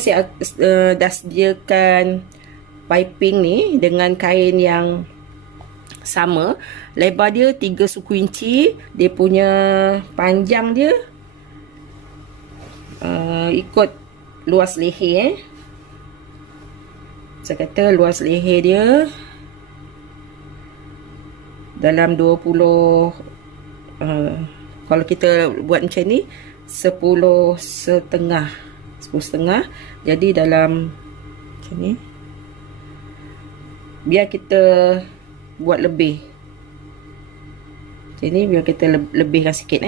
saya dah sediakan piping ni dengan kain yang sama. Lebar dia 3 suku inci. Dia punya panjang dia ikut luas leher. Saya kata luas leher dia dalam 20, kalau kita buat macam ni 10,5. Jadi dalam macam ni, biar kita buat lebih macam ni, biar kita lebihkan sikit.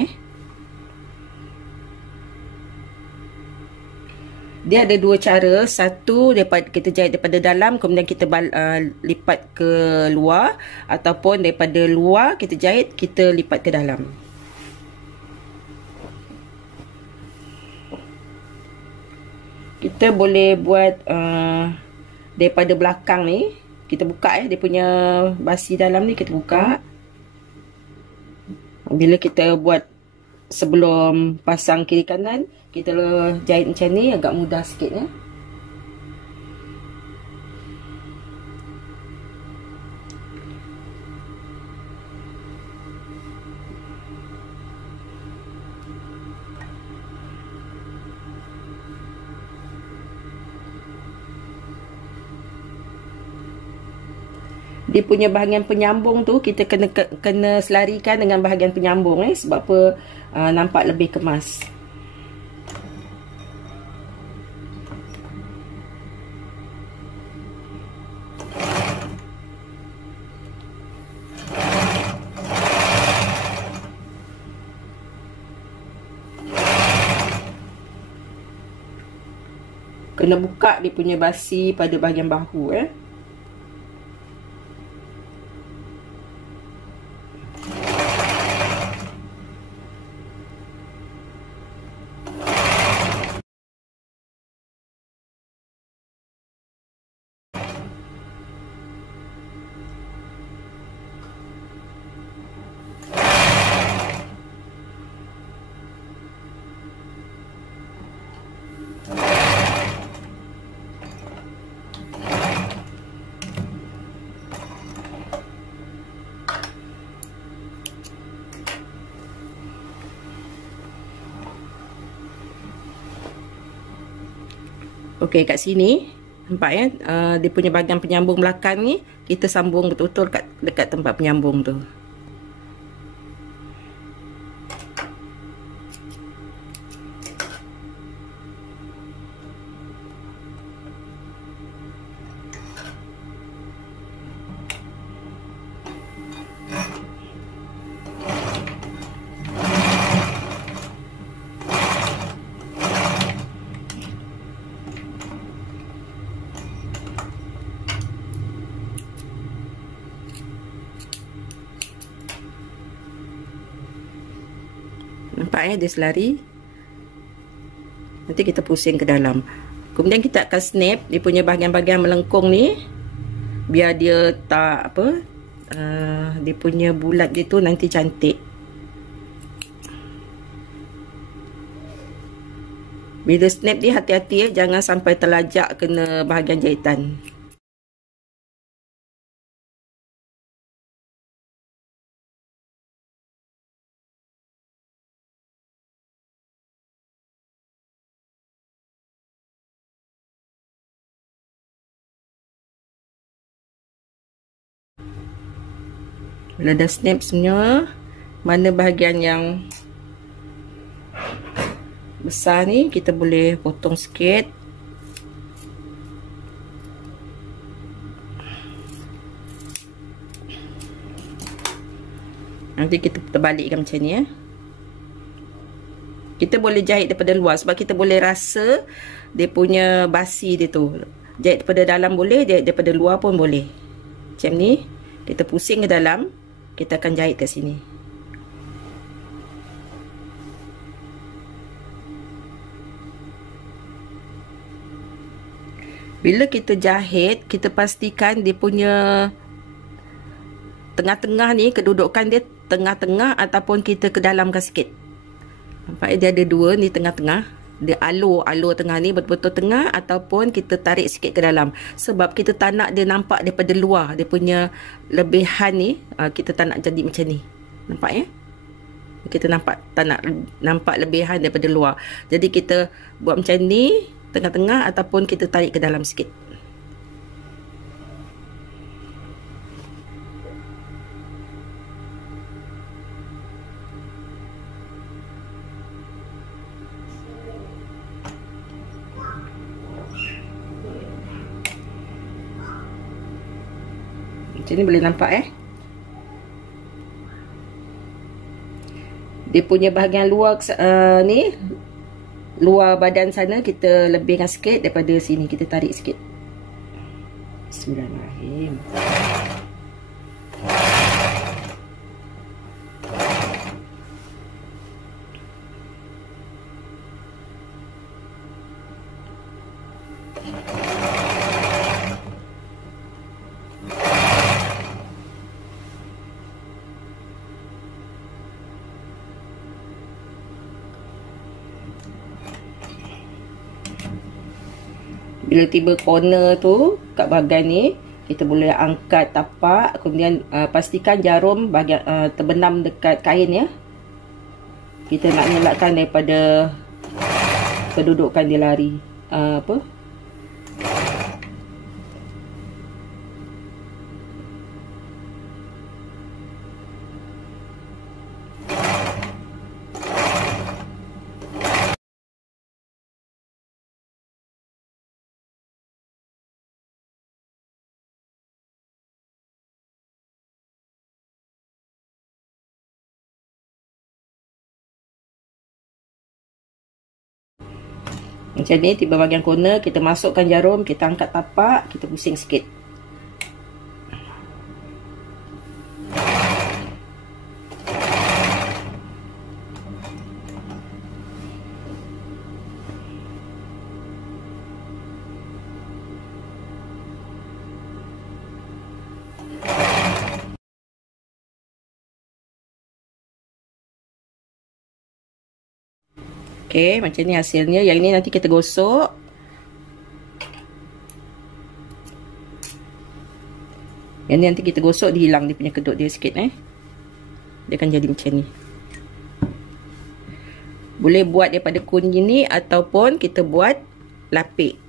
Dia ada dua cara. Satu, daripada kita jahit daripada dalam, kemudian kita lipat ke luar. Ataupun daripada luar kita jahit, kita lipat ke dalam. Kita boleh buat daripada belakang ni. Kita buka dia punya basi dalam ni, kita buka. Bila kita buat sebelum pasang kiri kanan, kita jahit macam ni, agak mudah sikit ya. Dia punya bahagian penyambung tu kita kena selarikan dengan bahagian penyambung sebab apa, nampak lebih kemas. Kena buka dia punya basi pada bahagian bahu Okey, kat sini nampak ya, dia punya bahagian penyambung belakang ni kita sambung betul-betul dekat tempat penyambung tu. Nampak dia selari. Nanti kita pusing ke dalam. Kemudian kita akan snap dia punya bahagian-bahagian melengkung ni, biar dia tak apa, dia punya bulat dia tu nanti cantik. Bila snap dia hati-hati jangan sampai terlajak kena bahagian jahitan. Bila dah snap semua, mana bahagian yang besar ni kita boleh potong sikit. Nanti kita terbalikkan macam ni Kita boleh jahit daripada luar sebab kita boleh rasa dia punya basi dia tu. Jahit daripada dalam boleh, jahit daripada luar pun boleh. Macam ni, kita pusing ke dalam. Kita akan jahit kat sini. Bila kita jahit, kita pastikan dia punya tengah-tengah ni, kedudukan dia tengah-tengah ataupun kita ke dalamkan sikit. Nampak dia ada dua ni tengah-tengah. dia alur tengah ni betul-betul tengah, ataupun kita tarik sikit ke dalam. Sebab kita tak nak dia nampak daripada luar, dia punya lebihan ni, kita tak nak jadi macam ni. Nampak ya? Kita tak nak nampak lebihan daripada luar. Jadi kita buat macam ni, tengah-tengah, ataupun kita tarik ke dalam sikit. Macam ni boleh nampak dia punya bahagian luar ni, luar badan sana kita lebihkan sikit daripada sini, kita tarik sikit. Bismillahirrahmanirrahim. Bila tiba corner tu kat bahagian ni, kita boleh angkat tapak, kemudian pastikan jarum bahagian terbenam dekat kain ya. Kita nak elakkan daripada kedudukan dia lari. Macam ni, tiba bahagian corner, kita masukkan jarum, kita angkat tapak, kita pusing sikit. Okey, macam ni hasilnya. Yang ini nanti kita gosok. Yang ni nanti kita gosok, dihilang dia punya kedut dia sikit Dia akan jadi macam ni. Boleh buat daripada kunci ni ataupun kita buat lapik.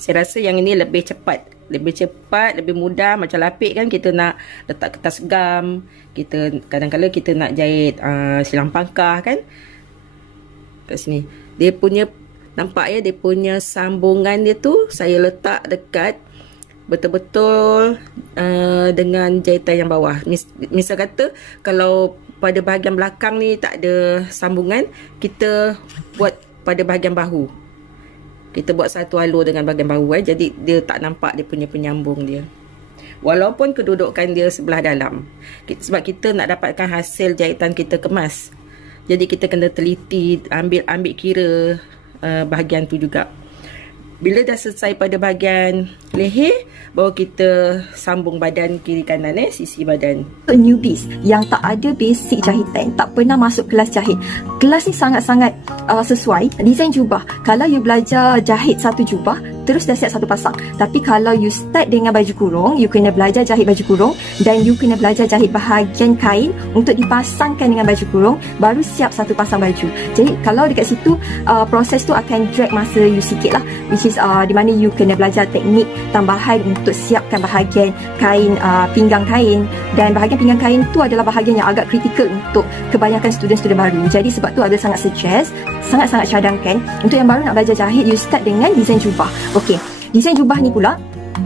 Saya rasa yang ini lebih cepat. Lebih mudah. Macam lapik kan kita nak letak kertas gam. Kadang-kadang kita nak jahit silang pangkah kan. Kat sini. Dia punya, nampak ya, dia punya sambungan dia tu saya letak dekat betul-betul dengan jahitan yang bawah. Misal kata kalau pada bahagian belakang ni tak ada sambungan, kita buat pada bahagian bahu. Kita buat satu alur dengan bahagian bahu jadi dia tak nampak dia punya penyambung dia. Walaupun kedudukan dia sebelah dalam. Sebab kita nak dapatkan hasil jahitan kita kemas. Jadi kita kena teliti, ambil kira bahagian tu juga. Bila dah selesai pada bahagian leher, baru kita sambung badan kiri kanan sisi badan. Untuk newbies yang tak ada basic jahitan, tak pernah masuk kelas jahit, kelas ni sangat-sangat sesuai. Desain jubah, kalau you belajar jahit satu jubah, terus dah siap satu pasang. Tapi kalau you start dengan baju kurung, you kena belajar jahit baju kurung, dan you kena belajar jahit bahagian kain untuk dipasangkan dengan baju kurung, baru siap satu pasang baju. Jadi kalau dekat situ, proses tu akan drag masa you sikit lah, which is di mana you kena belajar teknik tambahan untuk siapkan bahagian kain, pinggang kain. Dan bahagian pinggang kain tu adalah bahagian yang agak kritikal untuk kebanyakan student-student baru. Jadi sebab tu ada sangat suggest, sangat-sangat cadangkan untuk yang baru nak belajar jahit, you start dengan desain jubah. Okey, desain jubah ni pula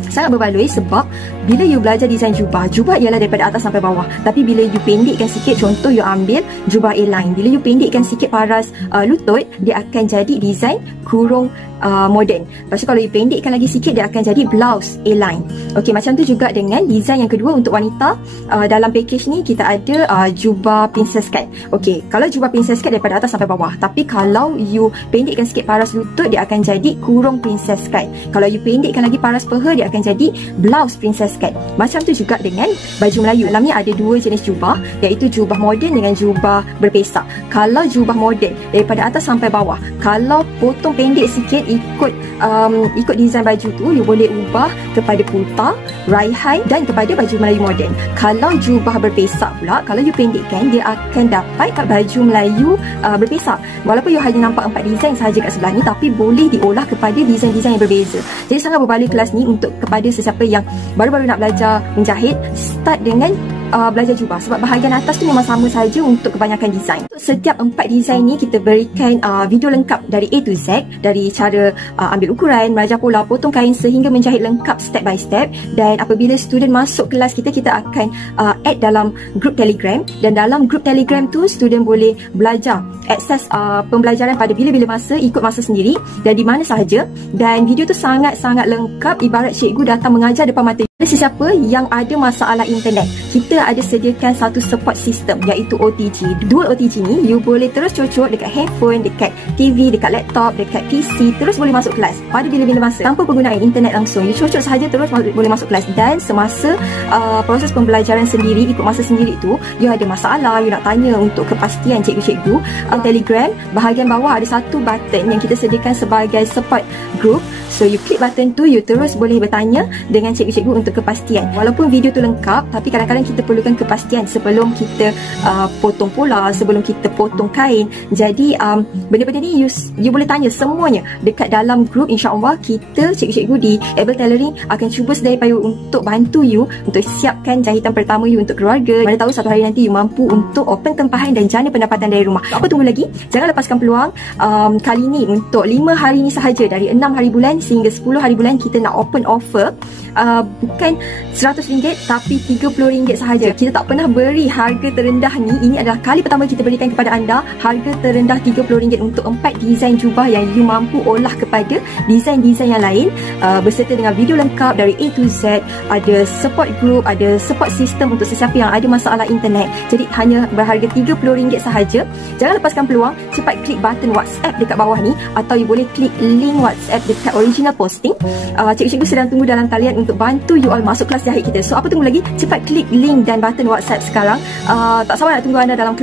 sangat berbaloi sebab bila you belajar desain jubah ialah daripada atas sampai bawah. Tapi bila you pendekkan sikit, contoh you ambil jubah A-line, bila you pendekkan sikit paras lutut, dia akan jadi desain kurung moden. Lepas tu kalau you pendekkan lagi sikit, dia akan jadi blouse A-line. Okey, macam tu juga dengan desain yang kedua untuk wanita. Dalam package ni kita ada jubah princess cut. Okey, kalau jubah princess cut daripada atas sampai bawah, tapi kalau you pendekkan sikit paras lutut, dia akan jadi kurung princess cut. Kalau you pendekkan lagi paras peha, dia dia akan jadi blouse princess cut. Macam tu juga dengan baju Melayu. Dalam ni ada dua jenis jubah, iaitu jubah moden dengan jubah berpesak. Kalau jubah moden daripada atas sampai bawah, kalau potong pendek sikit ikut design baju tu, you boleh ubah kepada kurta, raihan dan kepada baju Melayu moden. Kalau jubah berpesak pula, kalau you pendekkan, dia akan dapat baju Melayu berpesak. Walaupun you hanya nampak 4 design sahaja kat sebelah ni, tapi boleh diolah kepada design-design yang berbeza. Jadi sangat berbaloi kelas ni untuk kepada sesiapa yang baru-baru nak belajar menjahit. Start dengan belajar jubah, sebab bahagian atas tu memang sama saja untuk kebanyakan design. Untuk setiap 4 design ni kita berikan video lengkap dari A to Z, dari cara ambil ukuran, belajar pola, potong kain sehingga menjahit lengkap step by step. Dan apabila student masuk kelas kita, kita akan add dalam grup Telegram, dan dalam grup Telegram tu student boleh belajar, akses pembelajaran pada bila-bila masa, ikut masa sendiri dan di mana sahaja. Dan video tu sangat-sangat lengkap, ibarat cikgu datang mengajar depan mata. Sesiapa yang ada masalah internet, kita ada sediakan satu support system, iaitu OTG. Dual OTG ni you boleh terus cocok dekat handphone, dekat TV, dekat laptop, dekat PC, terus boleh masuk kelas pada bila-bila masa tanpa penggunaan internet langsung. You cocok sahaja terus boleh masuk kelas. Dan semasa proses pembelajaran sendiri, ikut masa sendiri tu, you ada masalah, you nak tanya untuk kepastian cikgu-cikgu, Telegram bahagian bawah ada satu button yang kita sediakan sebagai support group. So you klik button tu, you terus boleh bertanya dengan cikgu-cikgu untuk kepastian. Walaupun video tu lengkap, tapi kadang-kadang kita perlukan kepastian sebelum kita potong pola, sebelum kita potong kain. Jadi benda-benda ni you boleh tanya semuanya dekat dalam group. InsyaAllah kita cikgu-cikgu di Able Tailoring akan cuba sedaya upaya untuk bantu you untuk siapkan jahitan pertama you untuk keluarga. Mana tahu satu hari nanti you mampu untuk open tempahan dan jana pendapatan dari rumah. Apa tunggu lagi? Jangan lepaskan peluang. Kali ni untuk 5 hari ni sahaja, dari 6 hari bulan sehingga 10 hari bulan, kita nak open offer bukan RM100 tapi RM30 sahaja. Kita tak pernah beri harga terendah ni. Ini adalah kali pertama kita berikan kepada anda harga terendah RM30 untuk 4 desain jubah yang you mampu olah kepada desain-desain yang lain, berserta dengan video lengkap dari A to Z, ada support group, ada support system untuk sesiapa yang ada masalah internet. Jadi hanya berharga RM30 sahaja. Jangan lepaskan peluang. Cepat klik button WhatsApp dekat bawah ni, atau you boleh klik link WhatsApp dekat original posting. Cikgu-cikgu sedang tunggu dalam talian untuk bantu you all masuk kelas jahit kita. So apa tunggu lagi? Cepat klik link dan button WhatsApp sekarang. Tak sabar nak tunggu anda dalam kelas.